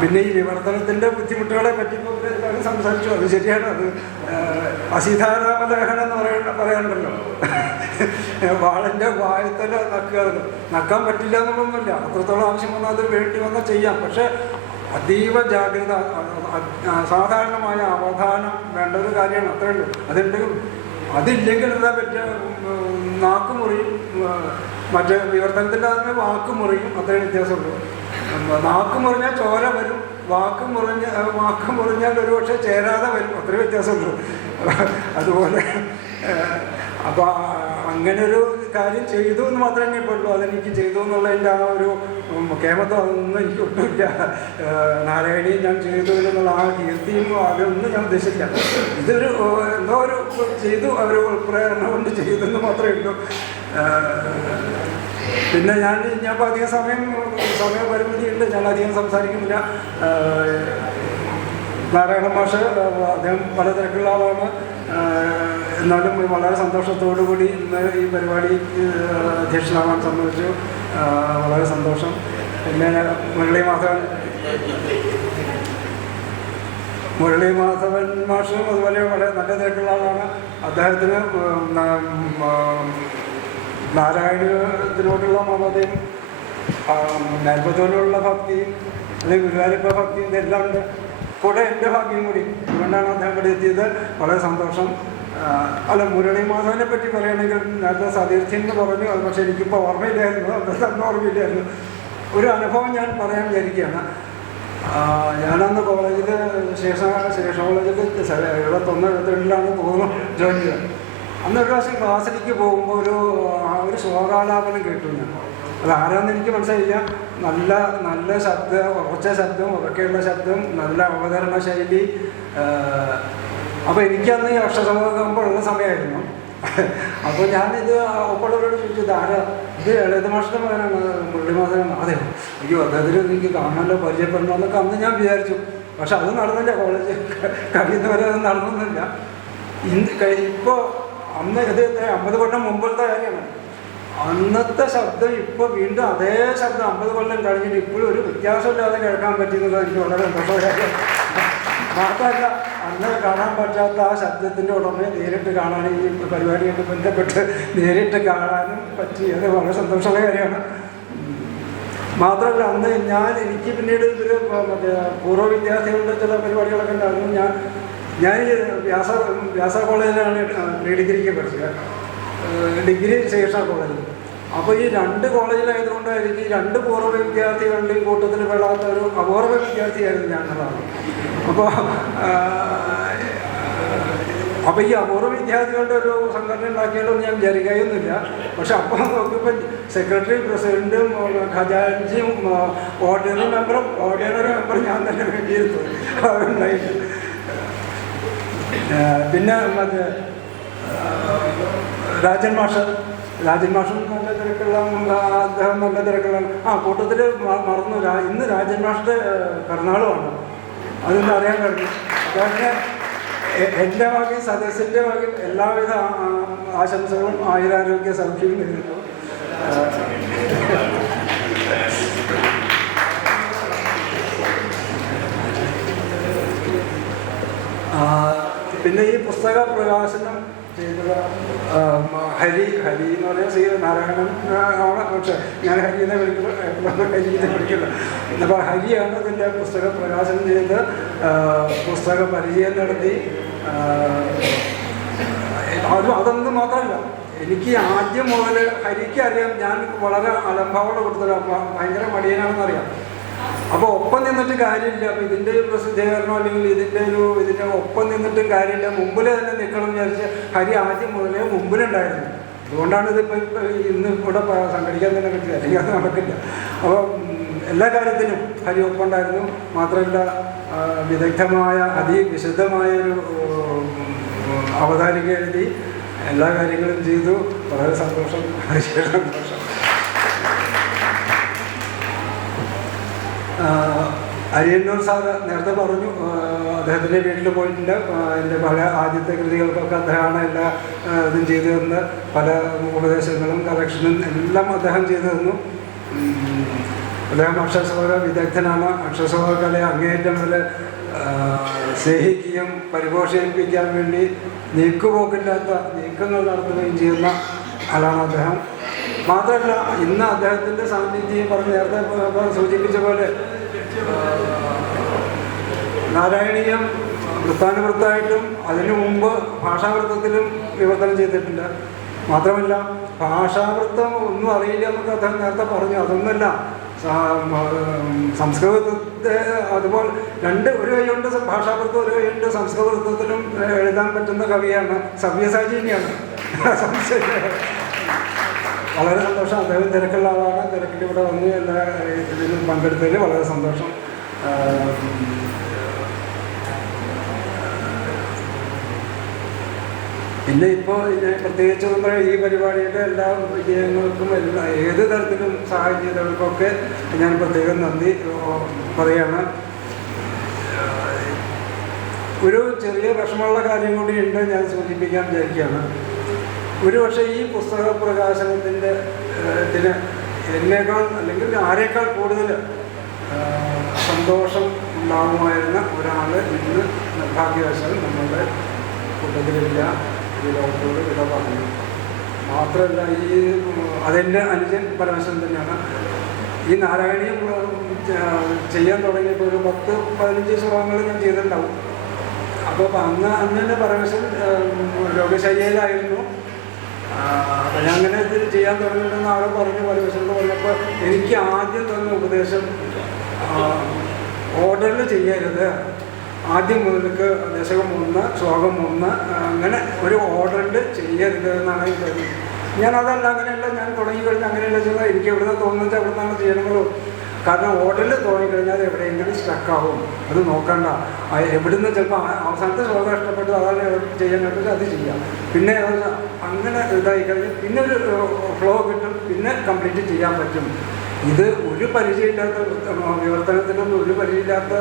പിന്നെ ഈ വിവർത്തനത്തിൻ്റെ ബുദ്ധിമുട്ടുകളെ പറ്റി സംസാരിച്ചു. അത് ശരിയാണ്. അത് അസീതാരാമലേഖനം എന്ന് പറയാനുണ്ടല്ലോ. വാളിൻ്റെ വായത്തല നക്കാൻ പറ്റില്ല എന്നുള്ളതൊന്നുമില്ല. അത്രത്തോളം ആവശ്യം വന്നാൽ അത് വേണ്ടി വന്നാൽ ചെയ്യാം. പക്ഷെ അതീവ ജാഗ്രത, സാധാരണമായ അവധാനം വേണ്ട ഒരു കാര്യമാണ്. അത്രയേ ഉള്ളൂ. അതില്ലെങ്കിൽ എന്താ പറ്റുക, നാക്ക് മുറിയും. മറ്റേ വിവർത്തനത്തിൻ്റെ അതിന് വാക്ക് മുറിയും. അത്രയും വ്യത്യാസമുള്ളൂ. നാക്ക് മുറിഞ്ഞാൽ ചോര വരും, വാക്ക് മുറിഞ്ഞാൽ ഒരുപക്ഷെ ചേരാതെ വരും. അത്രയും വ്യത്യാസമുള്ളൂ. അതുപോലെ അപ്പോൾ അങ്ങനൊരു കാര്യം ചെയ്തു എന്ന് മാത്രമേ ഇപ്പോൾ ഉള്ളൂ. അതെനിക്ക് ചെയ്തു എന്നുള്ളതിൻ്റെ ആ ഒരു കേമത്വം അതൊന്നും എനിക്ക് ഒട്ടുമില്ല. നാരായണി ഞാൻ ചെയ്തു എന്നുള്ള ആ കീർത്തിയും അതൊന്നും ഞാൻ ഉദ്ദേശിച്ചില്ല. ഇതൊരു എന്തോ ഒരു ചെയ്തു, അവർ പ്രേരണ കൊണ്ട് ചെയ്തെന്ന് മാത്രമേ ഉള്ളൂ. പിന്നെ ഞാൻ ഇപ്പോൾ അധികം സമയപരിമിതിയുണ്ട്. ഞാൻ അധികം സംസാരിക്കുന്നില്ല. നാരായണ മാഷ് അദ്ദേഹം പല തിരക്കുള്ള ആളാണ്. എന്നാലും വളരെ സന്തോഷത്തോടു കൂടി ഇന്ന് ഈ പരിപാടി അധ്യക്ഷനാവാൻ സംബന്ധിച്ചു. വളരെ സന്തോഷം. പിന്നെ മുരളി മാധവൻ മാഷും അതുപോലെ വളരെ നല്ല തിരക്കുള്ള ആളാണ്. അദ്ദേഹത്തിന് നാരായണത്തിനോടുള്ള മമതയും നൈപത്തോടുള്ള ഭക്തിയും അല്ലെങ്കിൽ ഗുരുവായൂരപ്പ ഭക്തിയും ഇതെല്ലാം ഉണ്ട്. കൂടെ എൻ്റെ ഭാഗ്യം കൂടി. അതുകൊണ്ടാണ് അദ്ദേഹം ഇവിടെ എത്തിയത്. വളരെ സന്തോഷം. അല്ല, മുരളി മാധവനെ പറ്റി പറയുകയാണെങ്കിൽ നേരത്തെ സതീർത്ഥ്യം എന്ന് പറഞ്ഞു. അത് പക്ഷേ എനിക്കിപ്പോൾ ഓർമ്മയില്ലായിരുന്നു. അന്ന് ഓർമ്മയില്ലായിരുന്നു. ഒരു അനുഭവം ഞാൻ പറയാൻ വിചാരിക്കുകയാണ്. ഞാനന്ന് കോളേജിൽ ശേഷ കോളേജിൽ 71-72 തോന്നുന്നു ജോയിൻ ചെയ്തത്. അന്നൊരു പ്രാവശ്യം ക്ലാസ്സിലേക്ക് പോകുമ്പോൾ ഒരു സ്വകാലാപനം കേട്ടു ഞാൻ. അത് ആരാന്ന് എനിക്ക് മനസ്സിലായില്ല. നല്ല ശബ്ദം, ഉറച്ച ശബ്ദം, ഉറക്കെയുള്ള ശബ്ദം, നല്ല അവതരണ ശൈലി. അപ്പോൾ എനിക്കന്ന് ഈ അക്ഷരസമൂഹമുള്ള സമയമായിരുന്നു. അപ്പോൾ ഞാനിത് ഒപ്പമുള്ളവരോട് ചോദിച്ചു, ഇത് ലളിത മാഷിൻ്റെ മകനാണ്, മുരളി മാധവൻ. അതെ, അയ്യോ അദ്ദേഹത്തിന് എനിക്ക് കാണാനല്ലോ, പരിചയപ്പെടണമെന്നൊക്കെ അന്ന് ഞാൻ വിചാരിച്ചു. പക്ഷെ അത് നടന്നില്ല. കോളേജ് കഴിയുന്നവരെ അത് നടന്നൊന്നുമില്ല. ഇപ്പോൾ അന്ന് ഇത് 50 കൊല്ലം മുമ്പത്തെ കാര്യമാണ്. അന്നത്തെ ശബ്ദം ഇപ്പോൾ വീണ്ടും അതേ ശബ്ദം 50 കൊല്ലം കഴിഞ്ഞിട്ട് ഇപ്പോഴും ഒരു വ്യത്യാസമില്ലാതെ കേൾക്കാൻ പറ്റുന്നത് എനിക്ക് വളരെ സന്തോഷമായി. മാത്രമല്ല, അന്ന് കാണാൻ പറ്റാത്ത ആ ശബ്ദത്തിൻ്റെ ഉടമയെ നേരിട്ട് കാണാനും ഈ പരിപാടിയായിട്ട് ബന്ധപ്പെട്ട് നേരിട്ട് കാണാനും പറ്റി. അത് വളരെ സന്തോഷമുള്ള കാര്യമാണ്. മാത്രമല്ല, അന്ന് എനിക്ക് പിന്നീട് ഒരു മറ്റേ പൂർവ്വ വിദ്യാർത്ഥികളുടെ ചില പരിപാടികളൊക്കെ ഉണ്ടായിരുന്നു. ഞാൻ ഈ വ്യാസ കോളേജിലാണ് പ്രീ ഡിഗ്രിക്ക് പഠിച്ചത്. ഡിഗ്രി ശേഷ കോളേജിൽ. അപ്പോൾ ഈ 2 കോളേജിലായതുകൊണ്ടായിരിക്കും ഈ 2 പൂർവ്വ വിദ്യാർത്ഥികളുടെയും കൂട്ടത്തിൽ പെടാത്ത ഒരു അപൂർവ വിദ്യാർത്ഥിയായിരുന്നു ഞാനുള്ളതാണ്. അപ്പോൾ ഈ അപൂർവ വിദ്യാർത്ഥികളുടെ ഒരു സംഘടന ഉണ്ടാക്കിയാലൊന്നും ഞാൻ വിചാരിക്കുകയൊന്നുമില്ല. പക്ഷെ അപ്പോൾ നോക്കിയപ്പോൾ സെക്രട്ടറി, പ്രസിഡന്റും, ഖജാൻജിയും, ഓർഡിനറി മെമ്പർ ഞാൻ തന്നെ വേണ്ടിയിരുന്നു. അതുണ്ടായിട്ട് പിന്നെ മറ്റേ രാജൻ മാഷും നല്ല തിരക്കുള്ള, അദ്ദേഹം നല്ല തിരക്കുള്ള. കൂട്ടത്തിൽ മറന്നു, ഇന്ന് രാജൻ മാഷിൻ്റെ പിറന്നാളുമാണ്. അതൊന്നും അറിയാൻ കഴിഞ്ഞു. അദ്ദേഹത്തിന് എൻ്റെ ഭാഗ്യം, സദസ്സിൻ്റെ ഭാഗ്യം, എല്ലാവിധ ആശംസകളും ആയുരാരോഗ്യ സൗഖ്യവും നേരിട്ടു. പിന്നെ ഈ പുസ്തക പ്രകാശനം ചെയ്തത് ഹരി എന്ന് പറയുന്നത് ശ്രീ നാരായണൻ ആണ്. പക്ഷേ ഞാൻ ഹരിയെന്നെ വിളിക്കില്ല. അപ്പോൾ ഹരിയാണ് ഇതിൻ്റെ പുസ്തക പ്രകാശനം ചെയ്ത് പുസ്തക പരിചയം നടത്തി. അതൊന്നും മാത്രമല്ല, എനിക്ക് ആദ്യം മുതൽ ഹരിക്ക് അറിയാം ഞാൻ വളരെ അലംഭാവമുള്ള കൊടുത്തത്, ഭയങ്കര മടിയനാണെന്നറിയാം. അപ്പോൾ ഒപ്പം നിന്നിട്ട് കാര്യമില്ല. അപ്പോൾ ഇതിൻ്റെ ഒരു പ്രസിദ്ധീകരണം അല്ലെങ്കിൽ ഇതിൻ്റെ ഒപ്പം നിന്നിട്ടും കാര്യമില്ല, മുമ്പിൽ തന്നെ നിൽക്കണം എന്ന് വിചാരിച്ച് ഹരി ആദ്യം മുതലേ മുമ്പിലുണ്ടായിരുന്നു. അതുകൊണ്ടാണ് ഇതിപ്പോൾ ഇന്ന് ഇവിടെ സംഘടിക്കാൻ തന്നെ പറ്റില്ല, അല്ലെങ്കിൽ അത് നടക്കില്ല. അപ്പോൾ എല്ലാ കാര്യത്തിനും ഹരി ഒപ്പം ഉണ്ടായിരുന്നു. മാത്രമല്ല, വിദഗ്ധമായ അതിവിശുദ്ധമായൊരു അവതാരിക എഴുതി എല്ലാ കാര്യങ്ങളും ചെയ്തു. വളരെ സന്തോഷം, സന്തോഷം. അരിയന്നൂർ സാറ് നേരത്തെ പറഞ്ഞു, അദ്ദേഹത്തിൻ്റെ വീട്ടിൽ പോയിട്ടുണ്ട്. എൻ്റെ പല ആദ്യത്തെ കൃതികൾക്കൊക്കെ അദ്ദേഹമാണ് എല്ലാ ഇതും ചെയ്തു തന്ന്, പല ഉപദേശങ്ങളും കറക്ഷനും എല്ലാം അദ്ദേഹം ചെയ്തു തന്നു. അദ്ദേഹം അക്ഷരസ്വര വിദഗ്ധനാണ്. അക്ഷരസ്വര കലയെ അങ്ങേയറ്റം വരെ സ്നേഹിക്കുകയും പരിപോഷിപ്പിക്കാൻ വേണ്ടി നീക്കുപോക്കില്ലാത്ത നീക്കങ്ങൾ നടത്തുകയും ചെയ്യുന്ന ആളാണ് അദ്ദേഹം. മാത്രമല്ല, ഇന്ന് അദ്ദേഹത്തിൻ്റെ സാന്നിധ്യം പറഞ്ഞ് നേരത്തെ സൂചിപ്പിച്ച പോലെ നാരായണീയം വൃത്താനുവൃത്തമായിട്ടും അതിനു മുമ്പ് ഭാഷാവൃത്തത്തിലും വിവർത്തനം ചെയ്തിട്ടുണ്ട്. മാത്രമല്ല, ഭാഷാവൃത്തം ഒന്നും അറിയില്ല എന്നൊക്കെ അദ്ദേഹം നേരത്തെ പറഞ്ഞു. അതൊന്നുമല്ല, സംസ്കൃതത്തെ അതുപോലെ ഒരു കൈയുണ്ട് ഭാഷാവൃത്തം, ഒരു കൈയുണ്ട് സംസ്കൃതവൃത്തത്തിലും എഴുതാൻ പറ്റുന്ന കവിയാണ്. സവ്യസാചീനിയാണ്. വളരെ സന്തോഷം. അദ്ദേഹം തിരക്കുള്ള ആളാണ്. തിരക്കിൽ ഇവിടെ വന്ന് എല്ലാ ഇതിലും പങ്കെടുത്തതിൽ വളരെ സന്തോഷം. പിന്നെ ഇപ്പോൾ പ്രത്യേകിച്ച് നമ്മുടെ ഈ പരിപാടിയുടെ എല്ലാ വിജയങ്ങൾക്കും ഏത് തരത്തിലും സഹായം ചെയ്തവർക്കൊക്കെ ഞാൻ പ്രത്യേകം നന്ദി പറയാണ്. ഒരു ചെറിയ വിഷമമുള്ള കാര്യം കൂടി ഉണ്ട്, ഞാൻ സൂചിപ്പിക്കാൻ വിചാരിക്കുകയാണ്. ഒരുപക്ഷെ ഈ പുസ്തക പ്രകാശനത്തിൻ്റെ എന്നേക്കാൾ അല്ലെങ്കിൽ ആരേക്കാൾ കൂടുതൽ സന്തോഷം ഉണ്ടാകുമായിരുന്ന ഒരാൾ ഇന്ന് നിർഭാഗ്യവശാൽ നമ്മളുടെ കൂട്ടത്തിലില്ല. ഈ ലോകത്തോട് വിട പറഞ്ഞു. മാത്രമല്ല, അതെൻ്റെ അനുജൻ പരമേശ്വരൻ തന്നെയാണ്. ഈ നാരായണീയം ചെയ്യാൻ തുടങ്ങിയപ്പോൾ ഒരു 10-15 ശ്ലോകങ്ങൾ ഞാൻ ചെയ്തിട്ടുണ്ടാവും. അപ്പോൾ അന്ന് തന്നെ പരമേശ്വരൻ രോഗശയ്യയിലായിരുന്നു. അപ്പം ഞാൻ അങ്ങനെ ഇത് ചെയ്യാൻ തുടങ്ങിയിട്ടെന്ന് ആളെ പറഞ്ഞു. പരമേശ്വരൻ പറഞ്ഞപ്പോൾ എനിക്ക് ആദ്യം തന്ന ഉപദേശം ഓർഡറിൽ ചെയ്യരുത്, ആദ്യം മുതൽക്ക് ദശകം 1 ശ്ലോകം 1 അങ്ങനെ ഒരു ഓർഡറിൽ ചെയ്യരുത് എന്നാണ് ഈ പറയുന്നത്. ഞാനതല്ല, അങ്ങനെയല്ല, ഞാൻ തുടങ്ങിക്കഴിഞ്ഞാൽ അങ്ങനെയല്ല ചെയ്താൽ എനിക്ക് എവിടെ നിന്ന് തോന്നുന്നത് എവിടെ നിന്നാണ് ചെയ്യണമല്ലോ. കാരണം ഓർഡറിൽ തുടങ്ങിക്കഴിഞ്ഞാൽ എവിടെയെങ്കിലും സ്റ്റക്കാവും. അത് നോക്കണ്ട. എവിടുന്ന് ചിലപ്പോൾ അവസാനത്തെ ശ്ലോകം ഇഷ്ടപ്പെട്ടു അതാണ് ചെയ്യാൻ പറ്റില്ല, അത് ചെയ്യാം. പിന്നെ അങ്ങനെ ഇതായി കഴിഞ്ഞാൽ പിന്നെ ഒരു ഫ്ലോ കിട്ടും, പിന്നെ കംപ്ലീറ്റ് ചെയ്യാൻ പറ്റും. ഇത് ഒരു പരിചയമില്ലാത്ത വിവർത്തനത്തിലൊന്നും ഒരു പരിചയമില്ലാത്ത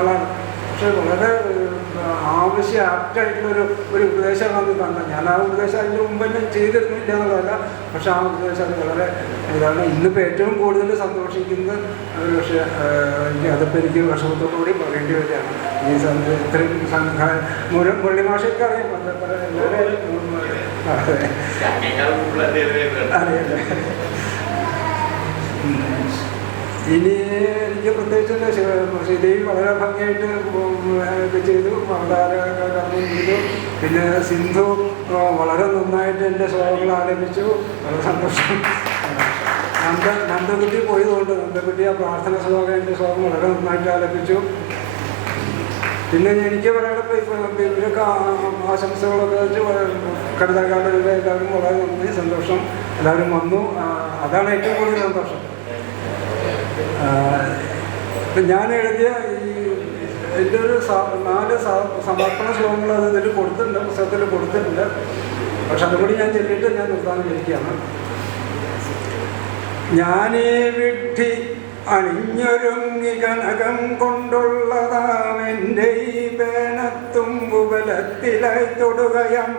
ആളാണ്. പക്ഷെ വളരെ ആപ്റ്റായിട്ടുള്ളൊരു ഉപദേശമാണ് കണ്ടത്. ഞാൻ ആ ഉപദേശം അതിന് മുമ്പ് തന്നെ ചെയ്തിരുന്നില്ല എന്നുള്ളതല്ല, പക്ഷെ ആ ഉപദേശം അത് വളരെ ഇതാണ്. ഇന്നിപ്പോൾ ഏറ്റവും കൂടുതൽ സന്തോഷിക്കുന്നത് ഒരു പക്ഷേ അതിപ്പോൾ എനിക്ക് വിഷമത്തോടുകൂടി പറയേണ്ടി വരികയാണ്. ഈ ഇത്രയും മുരളിമാഷയ്ക്ക് അറിയാം, അറിയില്ല. ഇനി എനിക്ക് പ്രത്യേകിച്ച് ശ്രീദേവി വളരെ ഭംഗിയായിട്ട് ഇത് ചെയ്തു, അവതാരകർമ്മം ചെയ്തു. പിന്നെ സിന്ധു വളരെ നന്നായിട്ട് എൻ്റെ ശ്ലോകങ്ങൾ ആലപിച്ചു. വളരെ സന്തോഷം. നന്ദകുട്ടി പോയതുകൊണ്ട് നന്ദകുട്ടി ആ പ്രാർത്ഥന ശ്ലോകം എൻ്റെ ശ്ലോകം വളരെ നന്നായിട്ട് ആലപിച്ചു. പിന്നെ എനിക്ക് പറയാനുള്ള ഇവരൊക്കെ ആശംസകളൊക്കെ വെച്ച് കവിതാകാരുടെ എല്ലാവരും വളരെ നന്ദി, സന്തോഷം. എല്ലാവരും വന്നു, അതാണ് ഏറ്റവും കൂടുതൽ സന്തോഷം. ഇപ്പം ഞാൻ എഴുതിയ എൻ്റെ ഒരു 4 സമർപ്പണ ശ്ലോകങ്ങൾ അത് ഇതിൽ കൊടുത്തിട്ടുണ്ട്, പുസ്തകത്തിൽ കൊടുത്തിട്ടുണ്ട്. പക്ഷെ അതുകൂടി ഞാൻ ചൊല്ലിയിട്ട് ഞാൻ നിർത്താൻ വിചാരിക്കുകയാണ്. ഞാനീ വിഡ്ഢി അണിഞ്ഞൊരുങ്ങി കനകം കൊണ്ടുള്ളതാമെൻ്റെ ഈ പേനത്തുമ്പുബലത്തിലായി തൊടുകയം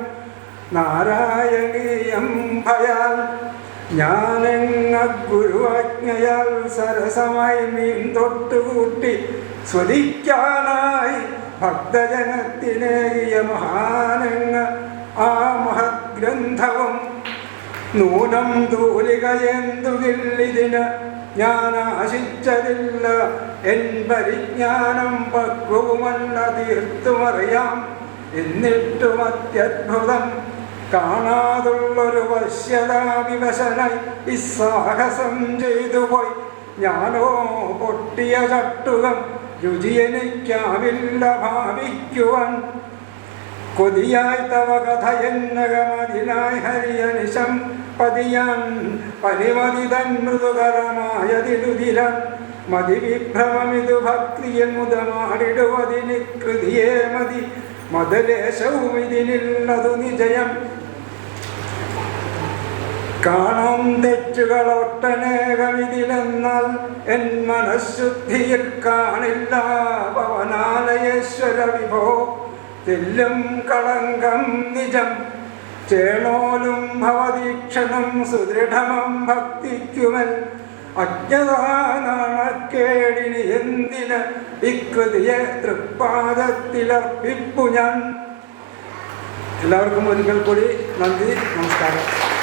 നാരായണീയം ഭയാൽ ഞാനെങ്ങ ഗുരുവാജ്ഞയാൽ സരസമായി മീൻ തൊട്ടുകൂട്ടി സ്വദിക്കാനായി ഭക്തജനത്തിനേകിയ മഹാനെങ്ങ ആ മഹദ്ഗ്രന്ഥവും നൂനം തൂലികയെന്തുകില്ലിതിന് ഞാൻ ആശിച്ചതില്ല. എൻ പരിജ്ഞാനം പക്വവുമല്ല തീർത്തുമറിയാം. എന്നിട്ടും അത്യത്ഭുതം കാണാതുള്ളൊരു വശ്യതാവിവശനായി ഇസാഹസം ചെയ്തു പോയി. ഞാനോ പൊട്ടിയ ചട്ടുകം രുചിയെനിക്കാവില്ല ഭാവിക്കുവാൻ. കൊതിയായി തവ കഥ എന്നകമതിനായി ഹരിയനിശം പതിയാൻ പരിമതിതൻ മൃദുകരമായതിലുതിരാൻ മതിവിഭ്രമമിതു ഭക്തിയിൽ മുതമാടിടുവതിന് കൃതിയേ മതി മതലേശവും ഇതിനില്ലതു നിജയം. കാണും തെറ്റുകളൊട്ടനേകമിതിലെന്നാൽ എൻ മനഃശുദ്ധിയിൽ കാണില്ല പവനാലയേശ്വര വിഭോ. തെല്ലും കളങ്കം നിജം ചേണോലും ഭവദീക്ഷണം സുദൃഢമം ഭക്തിക്കുമൽ അജ്ഞതാനാണക്കേടിന് എന്തിന് വികൃതിയെ തൃപ്പാദത്തിലർപ്പിപ്പു ഞാൻ. എല്ലാവർക്കും ഒരിക്കൽ കൂടി നന്ദി, നമസ്കാരം.